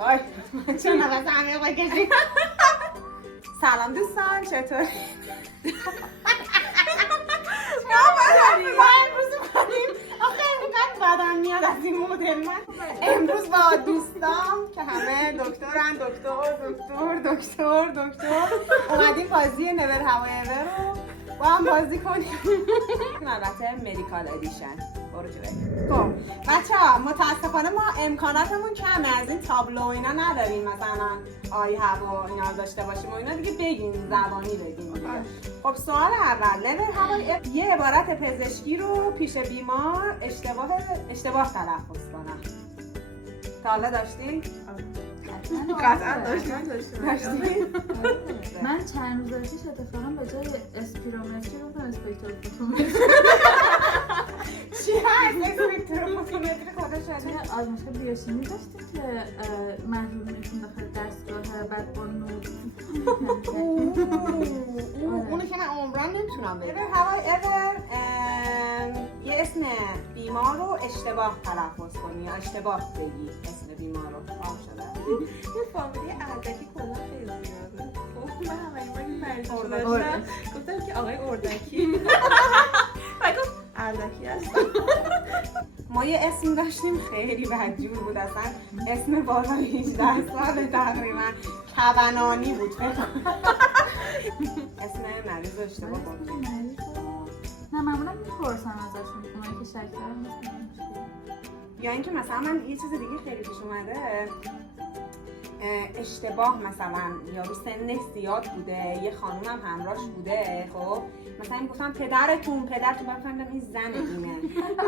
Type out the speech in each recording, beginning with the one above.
آی چون نفس عمیق بکشید. سلام دوستان چطوری؟ ما امروز می‌کنیم آخه اینقدر بدم میاد از این مدل من. امروز با دوستان که همه دکترن دکتر اومدیم بازی نور هوایور رو با هم بازی کنیم. البته مدیکال ادیشن. برو جلوی. خب بچه‌ها متاسفانه ما امکاناتمون کمه، از این تابلو اینا نداریم، مثلا آی هوا اینا داشته باشیم و اینا دیگه بگیم زبانی بگیم. خب سوال اول، نور هوای یه عبارت پزشکی رو پیش بیمار اشتباه تلفظ کنم. تا حالا داشتی؟ قطعا داشتیم. من چند روز پیش اتفاقا به جای اسپیرومتری رو اسپکتروفوتومتری چی هست؟ اسپکتروفوتومتری خدا شده. آزمایشگاه بیوشیمی داشتیم که محلول میشون داخل دستگاه بعد با نور اونو که من عمران نمیتونم بگم. هوای یه اسم بیمار رو اشتباه تلفظ کنی یا اشتباه بگی اسم بیمار رو. یه فامیلی اردکی کلا خیلی زیاده. خب من همه مریض داشتم گفتم که آقای اردکی و گفت اردکی هستم. ما یه اسم داشتیم خیلی بدجور بود، اصلا اسم بالای 18 سال تقریبا کبنانی بود. اسم مریض رو اشتباه کنیم. نه معمولا میپرسم ازشون اونایی که شک دارن. یا اینکه مثلا من یه چیز دیگه خیلی پیش اومده، اشتباه مثلا یارو سنش زیاد بوده، یه خانوم هم همراهش بوده، خب مثلا میگفتم پدرتون بفهمیدم این زن اینه.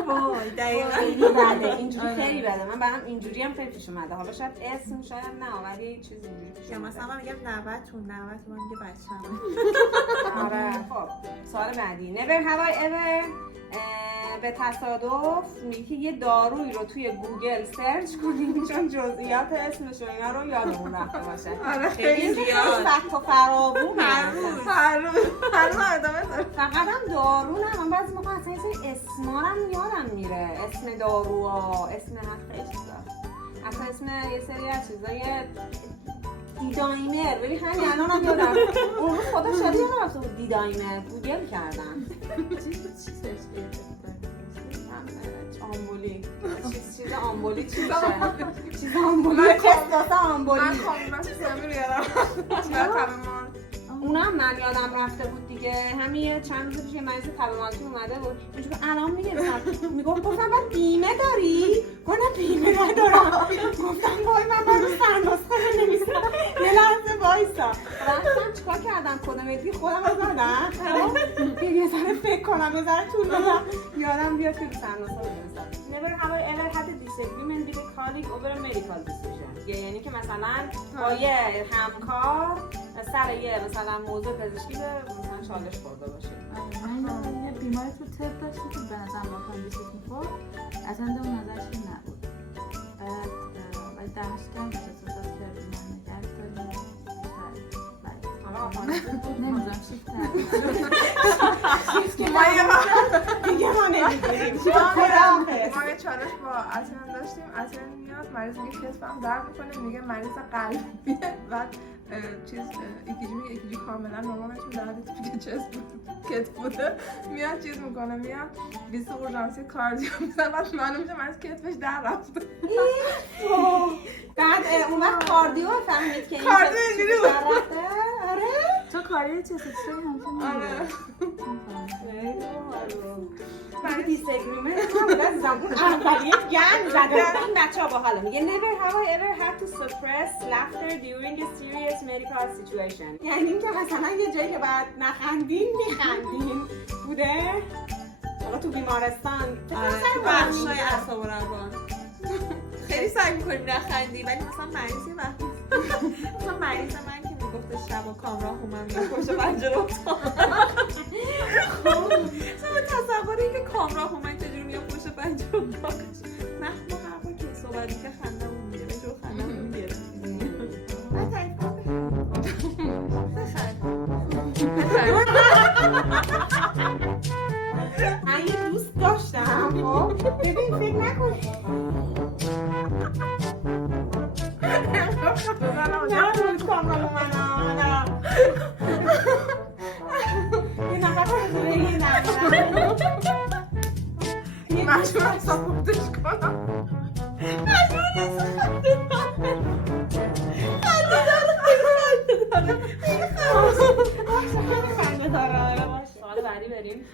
وای دقیقاً خیلی بده، اینجوری خیلی بده. من برام اینجوری هم خیلی پیش اومده. حالا شاید اسم شاید نه ولی چیز اینجوری پیش یا اومده. مثلا من میگم 90 من میگه بچه‌مه. آره. خب سوال بعدی، never have I ever به تصادف میگه یه دارویی رو توی گوگل سرچ کنیم چون جزئیات اسمش و اینا رو یادمون رفته باشه. آره خیلی زیاد. فقط و فراوون هر روز ادامه داره. فقط هم دارو نه، من بعضی موقع اصلا اسما هم یادم میره، اسم داروها، اسم خیلی چیزا، اصلا اسم یه سری از چیزای دیدایمر، ولی همین الان هم یادم اون رو خدا شدی یادم رفته بود دیدایمر گوگل کردم. چی سرچ کردی؟ آمبولی چیز آمبولی چیز آمبولی تست آمبولی من کاملا چیزایی رو یادم اونم من یادم رفته بود دیگه. همین چند روز پیش مریض تب مالتی اومده بود اینجوری الان میگفت گفتم بعد بیمه داری؟ گفتم بیمه ندارم. گفتم وای من باید سرنسخه بنویسم. یه لحظه وایسا رفتم چیکار کردم کدومتری خودم رو زدم یه ذره فکر کنم یه ذره طول بدم یادم بیاد که سرنسخه بنویسم. Never have I ever had a disagreement with a colleague over a medical decision. یعنی که مثلا با یه همکار سر یه مثلا موضوع پزشکی به مثلا چالش خورده باشیم. من یه بیماری تو طب داشتم که به نظرم آپاندیسیس می‌خورد، اصلا اون نظرش این نبود. بعد درش کردم اجازه داد که بیمار نگه داریم. حالا آپاندیسیس نمی‌دونم چی دیگه ما نمی‌گیریم. ما یه چالش با اتن داشتیم. اتن میاد مریض میگه کتفم درد میکنه، میگه مریض قلبیه. بعد چیز ایکیجی کاملا مامانشون در حد تیپیک چست کت بوده. میاد چیز میکنه، میاد لیست اورژانسی کاردیو میزنه. بعد معلوم میشه مریض کتفش در رفته. بعد اون وقت کاردیو فهمید که این کاردیو اینجوری بود. آره تو کاری چه سکسی همچین آره من دیسگریمنت هم از زمان اولیه گند زده. این بچه ها با حالا میگه never have I ever had to suppress laughter during a serious medical situation. یعنی این که مثلا یه جایی که باید نخندین میخندین بوده. حالا تو بیمارستان تو بخشای اعصاب و روان خیلی سعی میکنیم نخندی، ولی مثلا مریضی وقتی مثلا مریض من که میگفت شب و کامراه اومد میگفت پنجره اتاق مثلا تصور این که کامراه اومد چجوری میگم پشت پنجره اتاقش ما حرفا که صحبتی که خندمون میگه به جو خندمون میگه من یه دوست داشتم خب ببین فکر نکن میکنم. سوال بعدی بریم.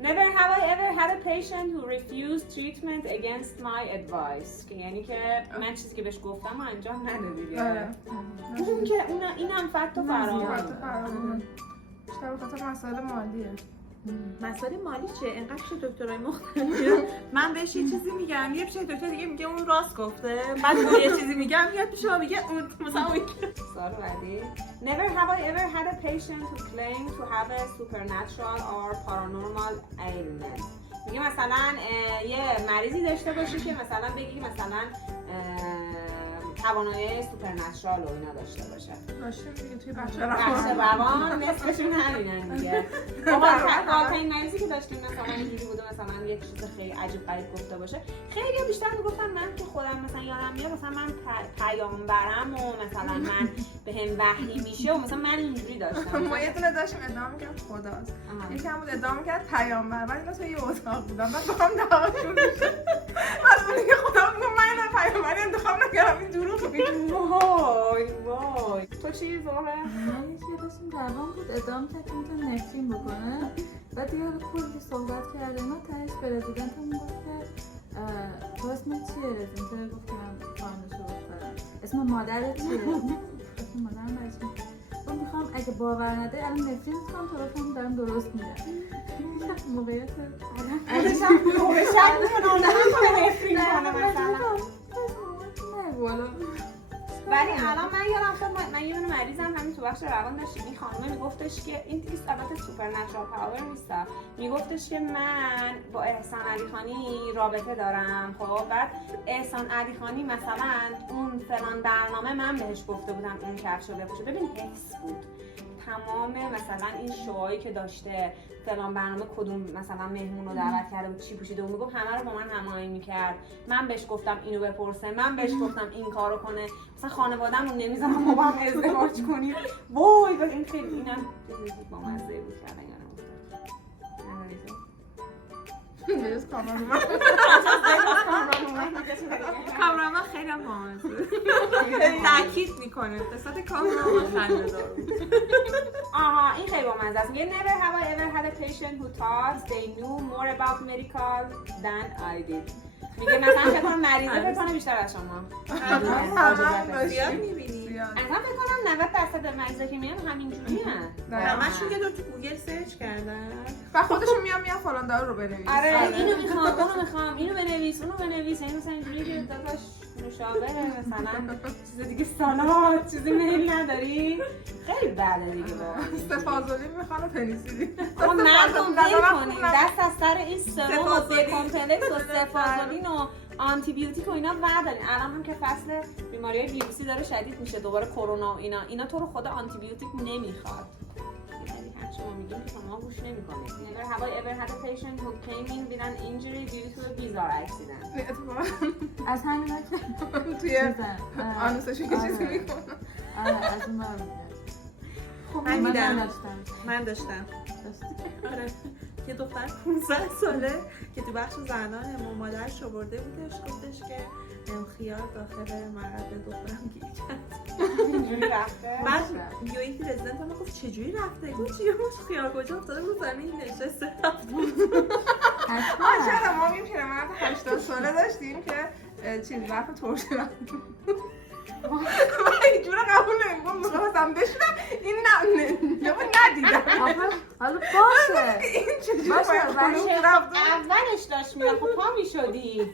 Never have I ever had a patient who refused treatment against my advice. که یعنی که من چیزی که بهش گفتم انجام نده دیگه. اون که اینم فکت و فراموش. بیشتر به خاطر مسائل مالیه. مسئله مالی چیه؟ اینقدر پیش دکترای مختلفه. من بهش یه چیزی میگم، یه پیش دکتر دیگه میگه اون راست گفته. بعد من یه چیزی میگم، میاد پیش ما میگه اون مثلا اون. سوال بعدی. Never have I ever had a patient who claimed to have a supernatural or paranormal ailment. میگه مثلا یه مریضی داشته باشی که مثلا بگی مثلا توانایی سوپرنچرال و اینا داشته باشه. داشتیم دیگه توی بخش بچه روان نصفشون همینن دیگه. واقعا مریضی که داشتیم مثلا اینجوری بوده مثلا یک چیز خیلی عجیب غریب گفته باشه. خیلی بیشتر میگفتن من که خودم مثلا یادم میاد مثلا من پیامبرم و مثلا من بهم وحی میشه و مثلا من اینجوری داشتم. ما یه دونه داشتیم ادعا می‌کرد خداست. یکی هم بود ادعا می‌کرد پیامبر. بعد اینا توی یه اتاق بودن. بعد با هم دعواشون میشه. بعد اون که خدا میگه من پیامبری انتخاب نکردم این دروغ میگه. وای تو چی زوره؟ من یه چیزی داشتیم دعوام بود ادعا می‌کرد که میتونه نفرین بکنه. بعد دیگه کلی صحبت کرده اینا تهش به رزیدنتم گفت که تو اسمت چیه؟ رزیدنت گفت که من فاندشو گفتم. اسم مادرت چیه؟ اسم مادرم برشیم. من میخوام اگه باور نده الان نفرین میکنم تا بفهم دارم درست میگم. موقعیت ازشم میکنم نفرین کنه مثلا. نه والا. ولی الان من یادم افتاد من یه دونه مریضم همین تو بخش روان داشتیم. این خانم میگفتش که این دیگه البته سوپرنچرال پاور نیست. میگفتش که من با احسان علیخانی رابطه دارم. خب بعد احسان علیخانی مثلا اون فلان برنامه من بهش گفته بودم اون کفشو بپوشه. ببین حس بود. تمام مثلا این شوهایی که داشته فلان برنامه کدوم مثلا مهمون رو دعوت کرده بود چی پوشیده بود میگفت همه رو با من هماهنگ میکرد. من بهش گفتم اینو بپرسه، من بهش گفتم این کارو کنه. مثلا خانواده‌مون نمیذارم ما با هم ازدواج کنیم. وای ولی این خیلی اینم با مزه بود کردن یا نه. بس کامران کامران خیلی بامزه. تاکید میکنه قصت کامران خنده‌دار. آها این خیلی بامزه است. میگه never have I ever had a patient who thought they knew more about medical than I did. میگه مثلا فکر کنم مریضه فکر کنم بیشتر از شما. زیاد میبینی؟ اصلا فکر کنم 90% مریضا که میان همینجوری هن. همشون یه دور تو گوگل سرچ کردن و خودشون میان فلان دارو رو بنویس. آره اینو میخوام اونو میخوام اینو بنویس اونو بنویس. این مثلا اینجوری که داداش مشاوره مثلا چیز دیگه سالات چیزی میل نداری خیلی بده دیگه. استفازولی میخوان پنیسیلین. اما مردم ول کنید دست از سر این سرم و دکومپلکس و استفازولین و آنتی بیوتیک و اینا بردارین. الان هم که فصل بیماری‌های ویروسی داره شدید میشه دوباره کرونا و اینا تو رو خدا آنتی بیوتیک نمیخواد. یعنی هر شما میگیم که شما گوش نمی‌کنید. Never have I ever had a patient who came in with an injury due to a bizarre accident. از همینا که توی آنوسشون یه چیزی میکنن. آره از اون من دیدم. من من داشتم. آره یه دختر 15 ساله که تو بخش زنان امام مادرش آورده بودش گفتش که خیار داخل مغز دخترم گیر کرد. اینجوری رفته. بعد یکی رزیدنت هم گفت چجوری رفته؟ گفت چیه خیار کجا افتاده بود زمین نشسته رفته. چرا ما این پیرمرد 80 ساله داشتیم که چیز رفت ترشی رفت. من اینجور قبول نمی‌کنم. می‌خواستم بشینم این ندیدم. حالا باشه این چجوری باشه اولش داشت میرم خب پا میشدی.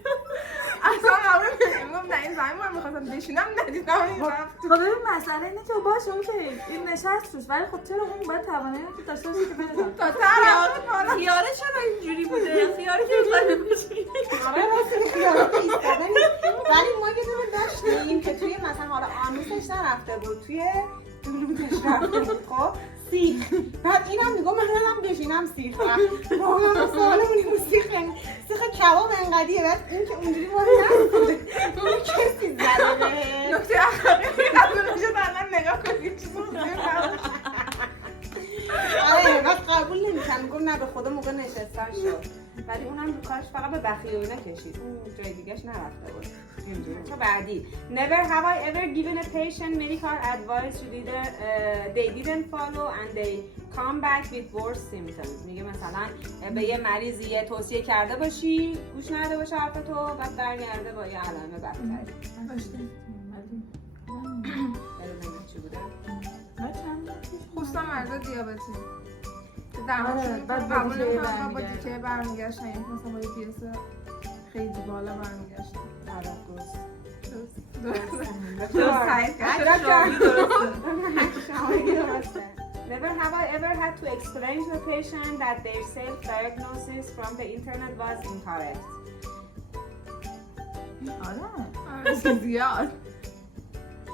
اصلا قبول نمی‌کنم. نه این زمین من می‌خواستم بشینم ندیدم این رفت. خب ببین مسئله اینه که باشه اون که این نشست توش ولی خب چرا اون باید توانایی رو داشته باشه که بره تا طرف خیاره چرا اینجوری بوده؟ خیاره که می‌خواد بشینه. آره راست خیاره ایستاده نیست. ولی ما یه دونه داشتیم که توی مثلا حالا آنوسش نرفته بود توی دلوتش رفته بود. خب سیخ. بعد اینم میگم من هم بشینم سیخ. واقعا سوالمون این سیخ کباب انقدیه. بعد این که اونجوری ما نبوده. اون کسی زده به نکته اخلاقی قبول نشد الان نگاه کنید چیز بود. آره بعد قبول نمی‌کنم. میگم نه به خدا موقع نشستن شد. ولی اونم رو کارش فقط به بخیه و اینا کشید، اون جای دیگهش نرفته بود. اینجوری. تا بعدی Never have I ever given a patient medical advice they didn't follow and they come back with worse symptoms. میگه مثلا به یه مریضی یه توصیه کرده باشی گوش نده باشه حرف تو، بعد برگرده با یه علائم بدتری. چی بوده؟ خصوصا مرد دیابتی در بعد قبول دیگه نمی‌کنم با دیگه برمیگشتن، یعنی مثلا با یه پیس خیلی بالا برمیگشتن. Never have I ever had to explain to a patient that their self-diagnosis from the internet was incorrect. آره زیاد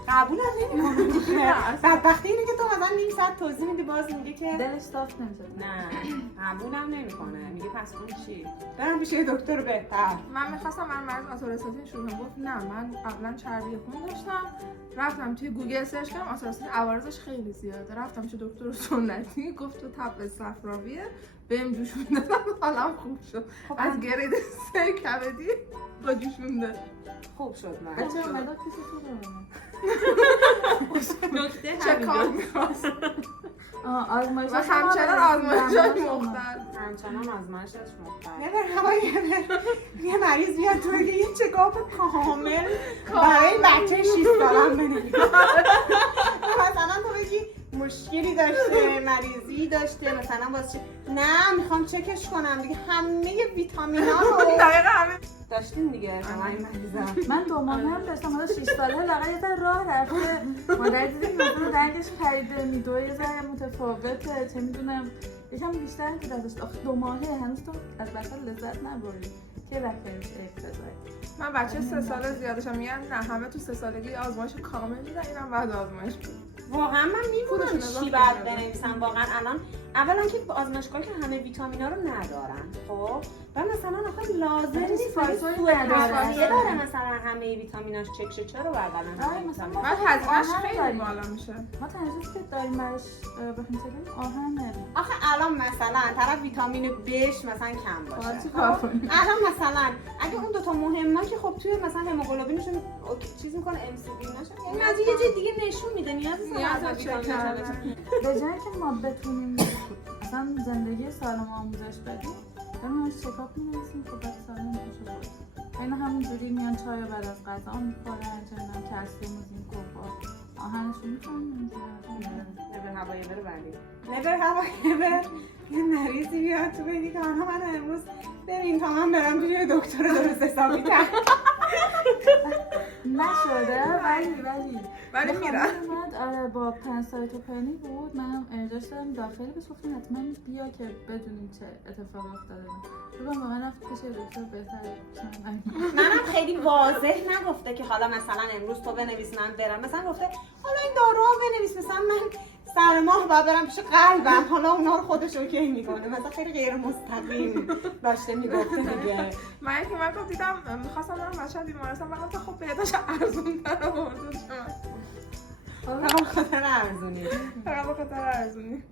قبولم نمی‌کنه. بدبختی اینه که تو مثلا نیم ساعت توضیح میدی باز میگه که دلش صاف نمیشه. نه قبولم نمی‌کنه. میگه پس اون چی؟ برم پیش یه دکتر بهتر. من میخواستم من مرز آتورستاتین شروع کنم، گفت نه من قبلا چربی خون داشتم، رفتم توی گوگل سرچ کردم آتورستاتین عوارضش خیلی زیاده، رفتم پیش دکتر سنتی گفت تو تب صفراویه، بهم جوشون دادن حالم خوب شد. از گرید 3 کبدی با جوشون داد خوب شد من. بچه مدار کسی تو رو نکته چه همین کار بود. می‌خواست آزمایش و همچنان آزمایش‌های مختلف. همچنان آزمایشش مختلف. Never have I ever یه مریض بیاد تو بگه یه چکاپ کامل برای بچه 6 سالم بنویس. مثلا تو بگی مشکلی داشته، مریضی داشته، مثلا واسه نه میخوام چکش کنم دیگه، همه ویتامینا رو دقیقا همین داشتیم دیگه شما این مریضا. من 2 ماه هم داشتم، حالا 6 ساله لاغر یه ذره راه رفته، مادر دیدیم مثلا رنگش پریده، میدوه یه ذره متفاوته، چه میدونم یکم بیشتر که داشت. آخه 2 ماهه هنوز تو از بچه لذت نبری که رفتنش اقتضایی. من بچه 3 ساله زیادشم میگن نه همه تو 3 سالگی آزمایش کامل میدن، اینم بعد آزمایش بود. واقعا من خودشون میدونم اضافه چی باید کردن. بنویسم واقعا. الان اولا که آزمایشگاه که همه ویتامینا رو ندارن، خب و مثلا آخه لازم نیست فاکتوری سوء نداره. استفاده داره مثلا همه ویتامیناش چک شه، چرا باید الان آره، مثلا ویتامین؟ بعد هزینه‌اش آهن خیلی داریم. بالا میشه. ما تنظیمی که داریم برش بخیم چکنیم آهن داریم. آخه الان مثلا طرف ویتامین بش مثلا کم باشه، چی کار کنیم؟ الان مثلا اگه اون دوتا مهمه که خب توی مثلا هموگلوبینشون چیز میکنه ام سی بی نشه، یعنی از یه جای دیگه نشون میده نیاز نیاز به به چک ویتامین کردن. به جایی که ما بتونیم مثلا زندگی سالم آموزش بدیم، بریم همش چکاپ می‌نویسیم که بعد سالم باشه بود. اینا همینجوری میان چای بعد از غذا می‌خورن، چنان کلسیم و زینک و آهنشون می‌خورن. نبر هوایی بره بردی نبر هوایی بره یه مریضی بیاد تو بگی که آنها من امروز ببین تا من برم توی دکتر درست حسابی کرد نشده ولی میرن. اومد آره با پنسایتوپنی بود، من داشتم داخل بهش گفتم حتما بیا که بدونیم چه اتفاقی افتاده. بگم با من رفت پیش دکتر بهتره. منم خیلی واضح نگفته که حالا مثلا امروز تو بنویس من برم، مثلا گفته حالا این دارو هم بنویس، مثلا من سر ماه باید برم پیش قلبم، حالا اونا رو خودش اوکی میکنه، مثلا خیلی غیر مستقیم داشته میگفته دیگه. من که من دیدم میخواستم برم بچه بیمارستان، من گفتم خب بهداشت ارزون تر آورده شما فقط خاطر ارزونی. فقط به خاطر ارزونی.